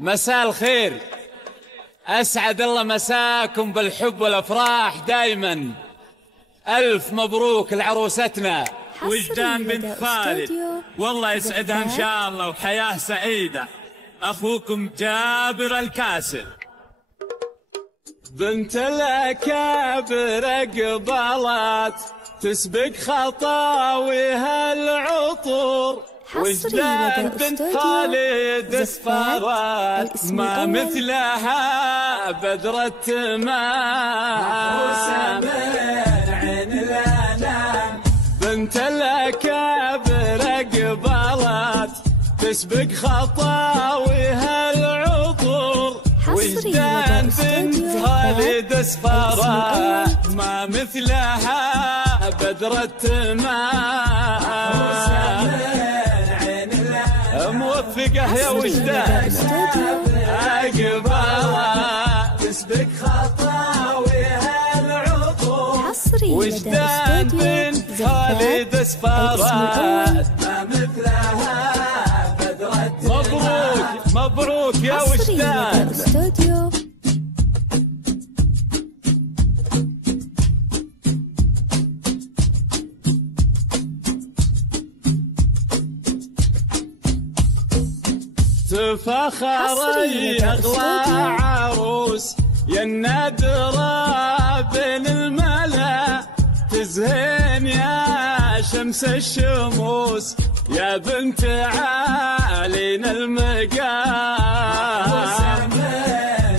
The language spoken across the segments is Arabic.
مساء الخير، أسعد الله مساكم بالحب والأفراح دايما. ألف مبروك لعروستنا وجدان بنت خالد، والله يسعدها إن شاء الله وحياة سعيدة. أخوكم جابر الكاسل. بنت الأكابر قبلت تسبق خطاويها العطور، وجدان بنت خالد اسفرت ما مثلها بدر التمام. عين الأنام بنت الأكابر قبلت تسبق خطاويها العطور، وجدان بنت خالد اسفرت ما مثلها بدر التمام. موفقة يا وجدان عقبالها تسبق خطاويها العطور، وجدان بنت خالد اسفرت ما مثلها بدر التمام. مبروك مبروك يا وجدان. تفخري أغلى عروس يا النادرة بين الملا، تزهين يا شمس الشموس يا بنت عالين المقام.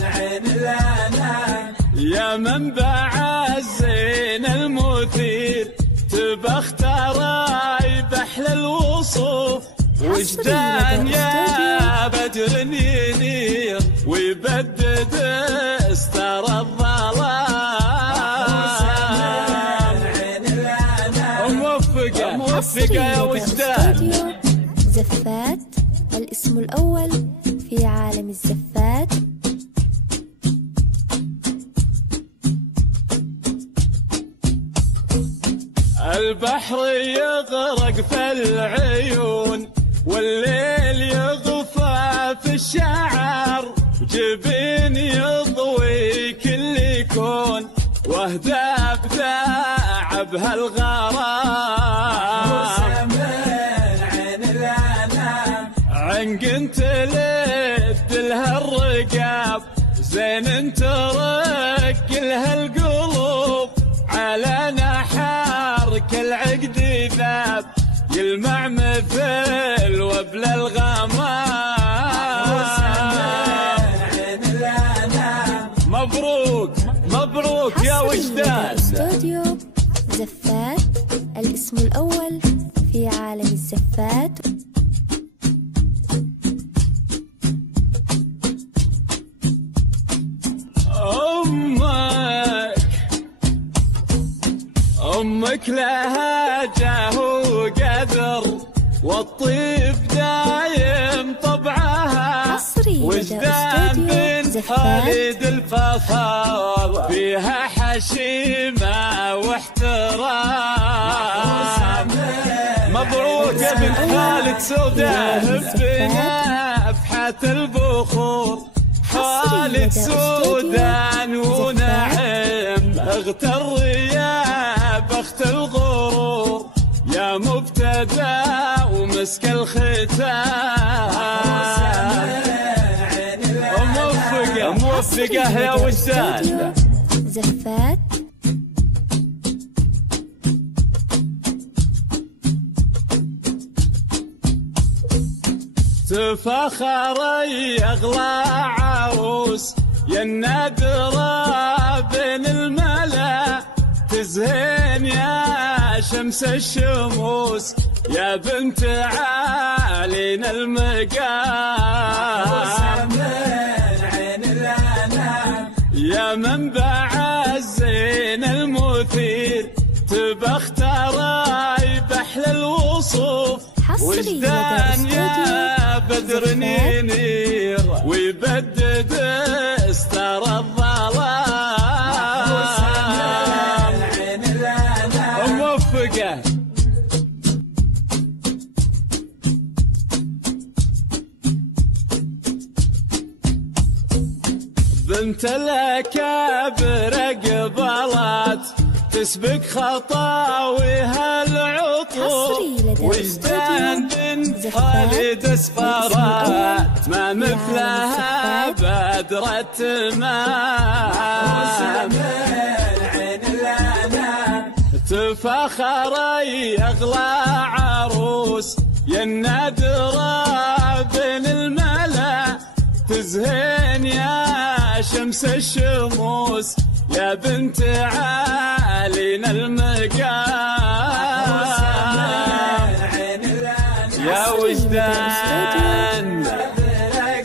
عين الأنام يا منبع الزين المثير، تبختري بحل الوصوف، وجدان يا بدر ينير ويبدد استر الظلام. موفقة موفقة يا وجدان. زفات الاسم الأول في عالم الزفات. البحر يغرق في العيون والليل يغفى في الشعر، جبين يضوي كل كون واهدى بتعب هالغرام. عين الأنام عنق تلد لها الرقاب، زين ترق لها القلوب، على نحر كل عقد ذاب يلمع مثل وبل الغمام. مبروك مبروك يا وجدان. استوديو زفات الاسم الأول في عالم الزفات. أمك لها جاه وقدر والطيب دايم طبعها، وجدان بنت خالد الفخر فيها حشيمة واحترام. مبروك يا بنت خالد سوداء بنفحة البخور، خالد سودان ونعيم اغتر يا بخت الغرور، يا مبتدى ومسك الختام. موفقة موفقة يا وجدان. زفات تفخري أغلى عروس يا النادرة بين الملا، تزهين يا شمس الشموس يا بنت عالين المقام. عين الأنام يا منبع الزين المثير، تبختري بحل الوصوف، وجدان يا بدر ينير ويبدد استر الظلام. موفقة بنت الأكابر قبلت تسبق خطاويها العطور، وجدان بنت خالد اسفرت ما مثلها بدر التمام، تفاخر اغلى عروس يا النادرة بين الملا، تزهين يا شمس الشموس يا بنت عالينا المقام، يا وجدان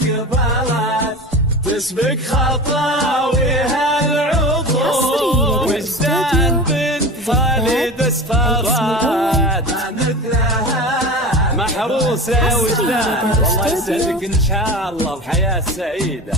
قبلت تسبق خطاويها العطور، وجدان بنت خالد اسفرت محروسة يا وجدان، والله يسعدك ان شاء الله بحياة سعيدة.